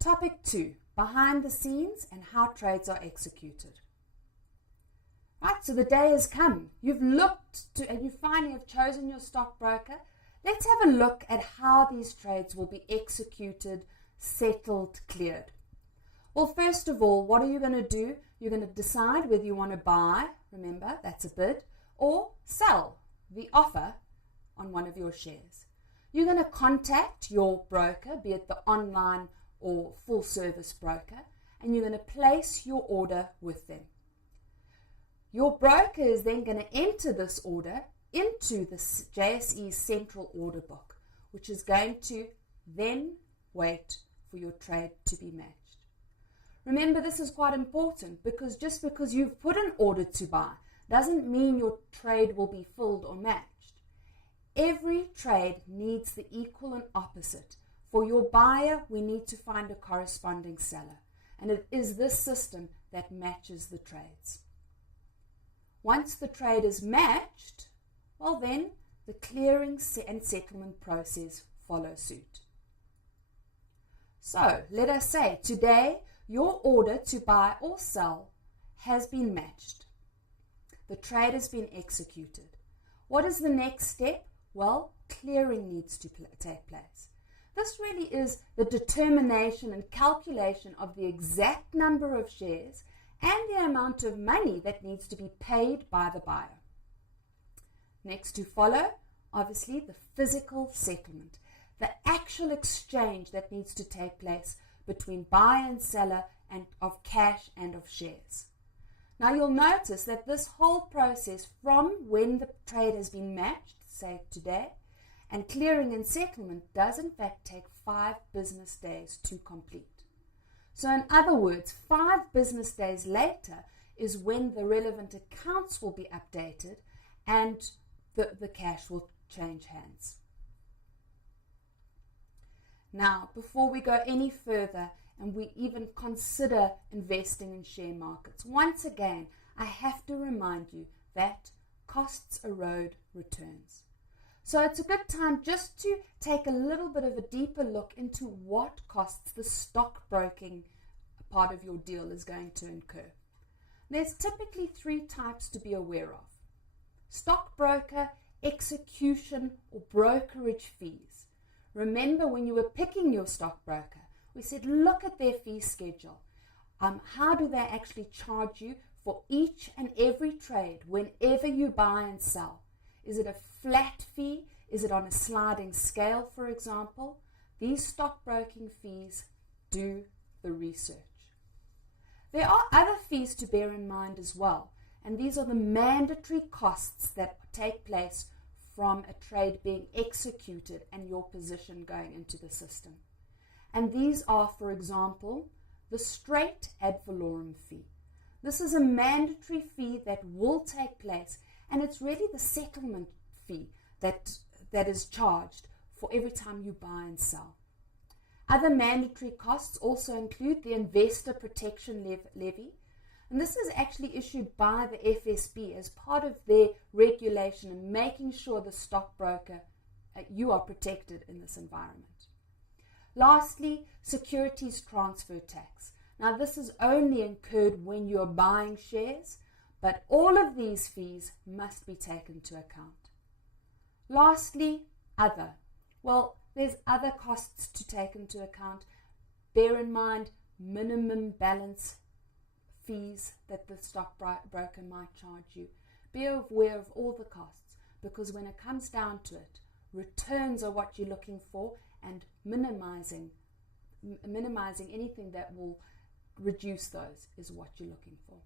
Topic 2, behind the scenes and how trades are executed. Right, so the day has come. You've looked to, and you finally have chosen your stockbroker. Let's have a look at how these trades will be executed, settled, cleared. Well, first of all, what are you going to do? You're going to decide whether you want to buy, remember, that's a bid, or sell, the offer on one of your shares. You're going to contact your broker, be it the online or full service broker, and you're going to place your order with them. Your broker is then going to enter this order into the JSE central order book, which is going to then wait for your trade to be matched. Remember, this is quite important because just because you've put an order to buy doesn't mean your trade will be filled or matched. Every trade needs the equal and opposite. For your buyer, we need to find a corresponding seller, and it is this system that matches the trades. Once the trade is matched, well then the clearing and settlement process follow suit. So let us say today your order to buy or sell has been matched. The trade has been executed. What is the next step? Well, clearing needs to take place. This really is the determination and calculation of the exact number of shares and the amount of money that needs to be paid by the buyer. Next to follow, obviously, the physical settlement, the actual exchange that needs to take place between buyer and seller and of cash and of shares. Now you'll notice that this whole process from when the trade has been matched, say today, and clearing and settlement does in fact take 5 business days to complete. So in other words, 5 business days later is when the relevant accounts will be updated and the cash will change hands. Now, before we go any further and we even consider investing in share markets, once again, I have to remind you that costs erode returns. So it's a good time just to take a little bit of a deeper look into what costs the stockbroking part of your deal is going to incur. There's typically 3 types to be aware of: stockbroker, execution, or brokerage fees. Remember, when you were picking your stockbroker, we said look at their fee schedule. How do they actually charge you for each and every trade whenever you buy and sell? Is it a flat fee? Is it on a sliding scale, for example? These stockbroking fees do the research. There are other fees to bear in mind as well, and these are the mandatory costs that take place from a trade being executed and your position going into the system. And these are, for example, the straight ad valorem fee. This is a mandatory fee that will take place, and it's really the settlement fee that is charged for every time you buy and sell. Other mandatory costs also include the investor protection levy, and this is actually issued by the FSB as part of their regulation and making sure the stockbroker, you are protected in this environment. Lastly, securities transfer tax. Now this is only incurred when you are buying shares, but all of these fees must be taken into account. Lastly, other. Well, there's other costs to take into account. Bear in mind minimum balance fees that the stockbroker might charge you. Be aware of all the costs, because when it comes down to it, returns are what you're looking for, and minimizing anything that will reduce those is what you're looking for.